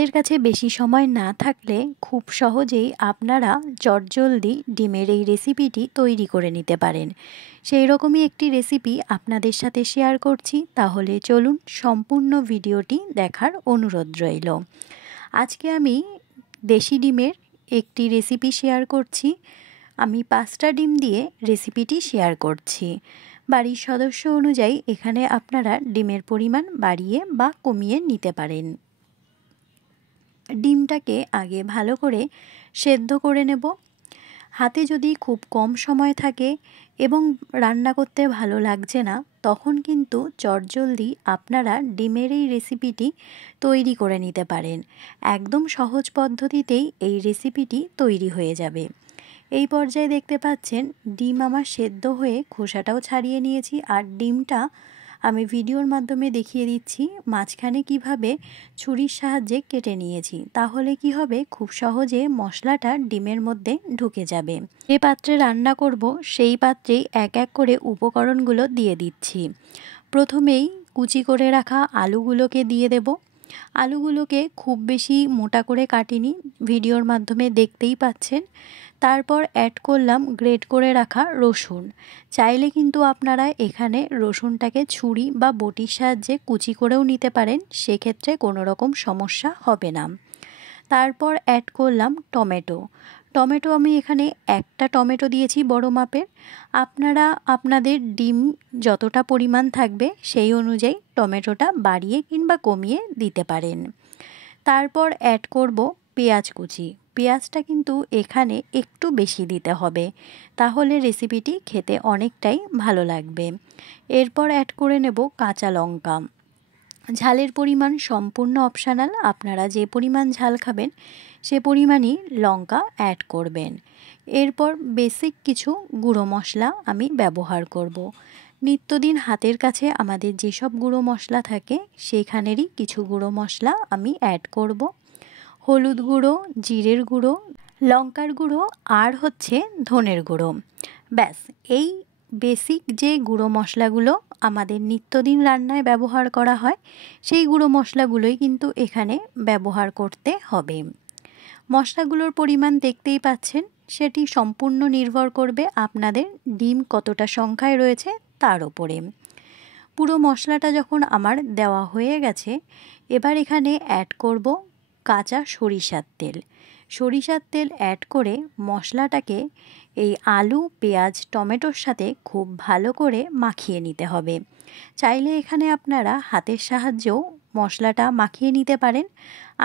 হাতের কাছে বেশি সময় না থাকলে খুব সহজেই আপনারা চটজলদি ডিমের এই রেসিপিটি তৈরি করে নিতে পারেন। সেই রকমই একটি রেসিপি আপনাদের সাথে শেয়ার করছি, তাহলে চলুন সম্পূর্ণ ভিডিওটি দেখার অনুরোধ রইল। আজকে আমি দেশি ডিমের একটি রেসিপি শেয়ার করছি। আমি 5টা ডিম দিয়ে রেসিপিটি শেয়ার করছি। বাড়ির সদস্য অনুযায়ী এখানে আপনারা ডিমের পরিমাণ বাড়িয়ে বা কমিয়ে নিতে পারেন। ডিমটাকে আগে ভালো করে সেদ্ধ করে নেব। হাতে যদি খুব কম সময় থাকে এবং রান্না করতে ভালো লাগছে না, তখন কিন্তু চটজলদি আপনারা ডিমের এই রেসিপিটি তৈরি করে নিতে পারেন। একদম সহজ পদ্ধতিতেই এই রেসিপিটি তৈরি হয়ে যাবে। এই পর্যায়ে দেখতে পাচ্ছেন ডিম আমার সেদ্ধ হয়ে খোসাটাও ছাড়িয়ে নিয়েছি, আর ডিমটা আমি ভিডিওর মাধ্যমে দেখিয়ে দিচ্ছি মাঝখানে কিভাবে ছুরির সাহায্যে কেটে নিয়েছি। তাহলে কি হবে, খুব সহজে মশলাটা ডিমের মধ্যে ঢুকে যাবে। যে পাত্রে রান্না করব সেই পাত্রেই এক এক করে উপকরণগুলো দিয়ে দিচ্ছি। প্রথমেই কুচি করে রাখা আলুগুলোকে দিয়ে দেব। আলুগুলোকে খুব বেশি মোটা করে কাটিনি, ভিডিওর মাধ্যমে দেখতেই পাচ্ছেন। তারপর অ্যাড করলাম গ্রেট করে রাখা রসুন। চাইলে কিন্তু আপনারা এখানে রসুনটাকে ছুরি বা বটির সাহায্যে কুচি করেও নিতে পারেন, সেক্ষেত্রে কোনো রকম সমস্যা হবে না। তারপর অ্যাড করলাম টমেটো। টমেটো আমি এখানে একটা টমেটো দিয়েছি বড় মাপের। আপনারা আপনাদের ডিম যতটা পরিমাণ থাকবে সেই অনুযায়ী টমেটোটা বাড়িয়ে কিংবা কমিয়ে দিতে পারেন। তারপর অ্যাড করব পেঁয়াজ কুচি। পেঁয়াজটা কিন্তু এখানে একটু বেশি দিতে হবে, তাহলে রেসিপিটি খেতে অনেকটাই ভালো লাগবে। এরপর অ্যাড করে নেব কাঁচা লঙ্কা। ঝালের পরিমাণ সম্পূর্ণ অপশনাল, আপনারা যে পরিমাণ ঝাল খাবেন সে পরিমাণই লঙ্কা অ্যাড করবেন। এরপর বেসিক কিছু গুঁড়ো মশলা আমি ব্যবহার করব। নিত্যদিন হাতের কাছে আমাদের যেসব গুঁড়ো মশলা থাকে সেখানেরই কিছু গুঁড়ো মশলা আমি অ্যাড করব। হলুদ গুঁড়ো, জিরের গুঁড়ো, লঙ্কার গুঁড়ো আর হচ্ছে ধনের গুঁড়ো। ব্যাস, এই বেসিক যে গুঁড়ো মশলাগুলো আমাদের নিত্যদিন রান্নায় ব্যবহার করা হয় সেই গুঁড়ো মশলাগুলোই কিন্তু এখানে ব্যবহার করতে হবে। মশলাগুলোর পরিমাণ দেখতেই পাচ্ছেন, সেটি সম্পূর্ণ নির্ভর করবে আপনাদের ডিম কতটা সংখ্যায় রয়েছে তার ওপরে। পুরো মশলাটা যখন আমার দেওয়া হয়ে গেছে, এবার এখানে অ্যাড করব কাঁচা সরিষার তেল। সরিষার তেল অ্যাড করে মশলাটাকে এই আলু, পেঁয়াজ, টমেটোর সাথে খুব ভালো করে মাখিয়ে নিতে হবে। চাইলে এখানে আপনারা হাতের সাহায্যেও মশলাটা মাখিয়ে নিতে পারেন।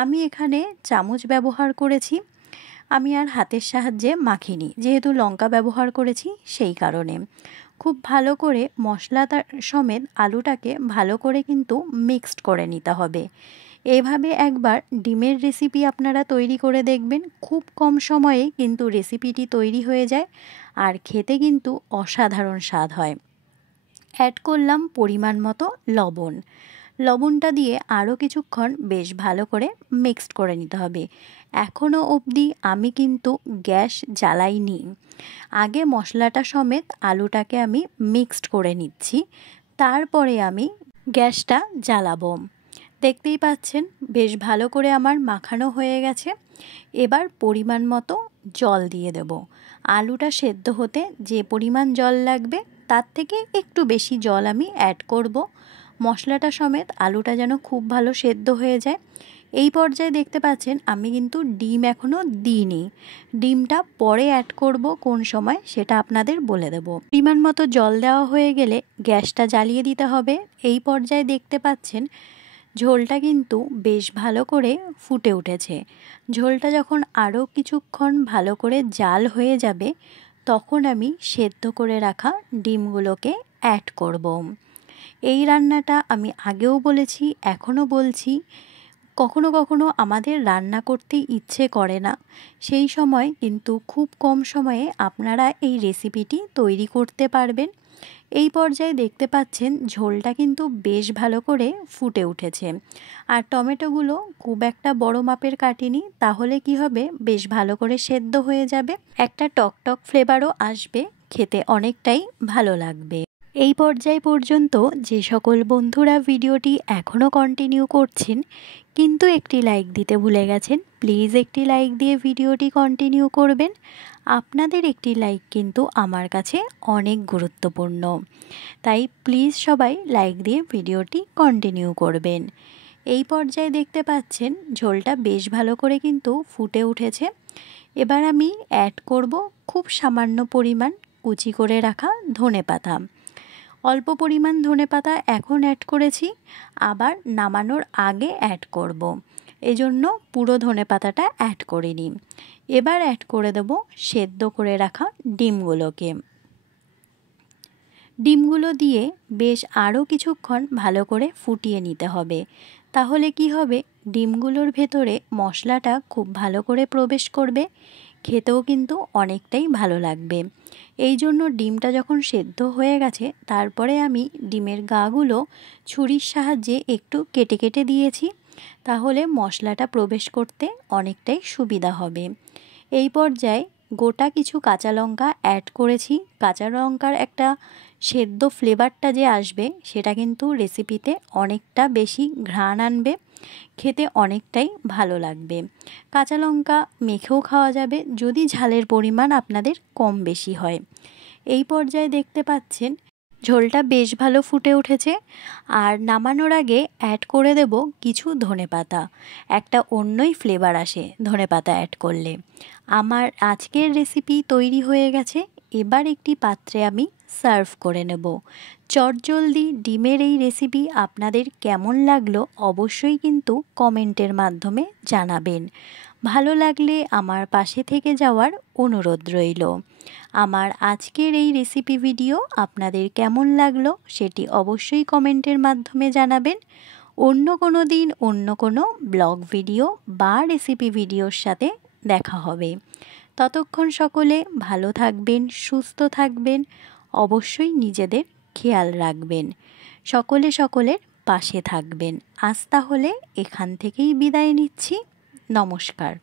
আমি এখানে চামচ ব্যবহার করেছি, আমি আর হাতের সাহায্যে মাখিনি, যেহেতু লঙ্কা ব্যবহার করেছি সেই কারণে। খুব ভালো করে মশলাটা সমেত আলুটাকে ভালো করে কিন্তু মিক্সড করে নিতে হবে। এভাবে একবার ডিমের রেসিপি আপনারা তৈরি করে দেখবেন, খুব কম সময়ে কিন্তু রেসিপিটি তৈরি হয়ে যায় আর খেতে কিন্তু অসাধারণ স্বাদ হয়। অ্যাড করলাম পরিমাণ মতো লবণ। লবণটা দিয়ে আরও কিছুক্ষণ বেশ ভালো করে মিক্সড করে নিতে হবে। এখনও অবধি আমি কিন্তু গ্যাস জ্বালাইনি, আগে মশলাটা সমেত আলুটাকে আমি মিক্সড করে নিচ্ছি, তারপরে আমি গ্যাসটা জ্বালাবো। দেখতেই পাচ্ছেন বেশ ভালো করে আমার মাখানো হয়ে গেছে। এবার পরিমাণ মতো জল দিয়ে দেব। আলুটা সেদ্ধ হতে যে পরিমাণ জল লাগবে তার থেকে একটু বেশি জল আমি অ্যাড করব। মশলাটা সমেত আলুটা যেন খুব ভালো সেদ্ধ হয়ে যায়। এই পর্যায়ে দেখতে পাচ্ছেন আমি কিন্তু ডিম এখনও দিইনি, ডিমটা পরে অ্যাড করব কোন সময় সেটা আপনাদের বলে দেব। পরিমাণ মতো জল দেওয়া হয়ে গেলে গ্যাসটা জ্বালিয়ে দিতে হবে। এই পর্যায়ে দেখতে পাচ্ছেন ঝোলটা কিন্তু বেশ ভালো করে ফুটে উঠেছে। ঝোলটা যখন আরও কিছুক্ষণ ভালো করে জাল হয়ে যাবে, তখন আমি সেদ্ধ করে রাখা ডিমগুলোকে অ্যাড করব। এই রান্নাটা আমি আগেও বলেছি, এখনও বলছি, কখনো কখনো আমাদের রান্না করতে ইচ্ছে করে না, সেই সময় কিন্তু খুব কম সময়ে আপনারা এই রেসিপিটি তৈরি করতে পারবেন। এই পর্যায়ে দেখতে পাচ্ছেন ঝোলটা কিন্তু বেশ ভালো করে ফুটে উঠেছে, আর টমেটোগুলো খুব একটা বড় মাপের কাটিনি, তাহলে কি হবে, বেশ ভালো করে সেদ্ধ হয়ে যাবে, একটা টক টক ফ্লেভারও আসবে, খেতে অনেকটাই ভালো লাগবে। এই পর্যায় পর্যন্ত যে সকল বন্ধুরা ভিডিওটি এখনও কন্টিনিউ করছেন কিন্তু একটি লাইক দিতে ভুলে গেছেন, প্লিজ একটি লাইক দিয়ে ভিডিওটি কন্টিনিউ করবেন। আপনাদের একটি লাইক কিন্তু আমার কাছে অনেক গুরুত্বপূর্ণ, তাই প্লিজ সবাই লাইক দিয়ে ভিডিওটি কন্টিনিউ করবেন। এই পর্যায়ে দেখতে পাচ্ছেন ঝোলটা বেশ ভালো করে কিন্তু ফুটে উঠেছে। এবার আমি অ্যাড করব খুব সামান্য পরিমাণ কুচি করে রাখা ধনেপাতা। অল্প পরিমাণ ধনেপাতা এখন অ্যাড করেছি, আবার নামানোর আগে অ্যাড করব, এজন্য পুরো ধনেপাতাটা অ্যাড করিনি। এবার অ্যাড করে দেব সেদ্ধ করে রাখা ডিমগুলোকে। ডিমগুলো দিয়ে বেশ আরও কিছুক্ষণ ভালো করে ফুটিয়ে নিতে হবে, তাহলে কি হবে, ডিমগুলোর ভেতরে মশলাটা খুব ভালো করে প্রবেশ করবে, খেতেও কিন্তু অনেকটাই ভালো লাগবে। এই জন্য ডিমটা যখন সেদ্ধ হয়ে গেছে তারপরে আমি ডিমের গাগুলো ছুরির সাহায্যে একটু কেটে কেটে দিয়েছি, তাহলে মশলাটা প্রবেশ করতে অনেকটাই সুবিধা হবে। এই পর্যায়ে গোটা কিছু কাঁচা লঙ্কা অ্যাড করেছি। কাঁচা লঙ্কার একটা সেদ্ধ ফ্লেভারটা যে আসবে সেটা কিন্তু রেসিপিতে অনেকটা বেশি ঘ্রাণ আনবে, খেতে অনেকটাই ভালো লাগবে। কাঁচা লঙ্কা মেখেও খাওয়া যাবে যদি ঝালের পরিমাণ আপনাদের কম বেশি হয়। এই পর্যায়ে দেখতে পাচ্ছেন ঝোলটা বেশ ভালো ফুটে উঠেছে, আর নামানোর আগে অ্যাড করে দেব কিছু ধনেপাতা। একটা অন্যই ফ্লেভার আসে ধনেপাতা অ্যাড করলে। আমার আজকের রেসিপি তৈরি হয়ে গেছে। এবার একটি পাত্রে আমি সার্ভ করে নেব। চটজলদি ডিমের এই রেসিপি আপনাদের কেমন লাগলো অবশ্যই কিন্তু কমেন্টের মাধ্যমে জানাবেন। ভালো লাগলে আমার পাশে থেকে যাওয়ার অনুরোধ রইল। আমার আজকের এই রেসিপি ভিডিও আপনাদের কেমন লাগলো সেটি অবশ্যই কমেন্টের মাধ্যমে জানাবেন। অন্য কোনো দিন অন্য কোনো ব্লগ ভিডিও বা রেসিপি ভিডিওর সাথে দেখা হবে। ততক্ষণ সকলে ভালো থাকবেন, সুস্থ থাকবেন, অবশ্যই নিজেদের খেয়াল রাখবেন, সকলে সকলের পাশে থাকবেন। আজ তাহলে এখান থেকেই বিদায় নিচ্ছি। নমস্কার।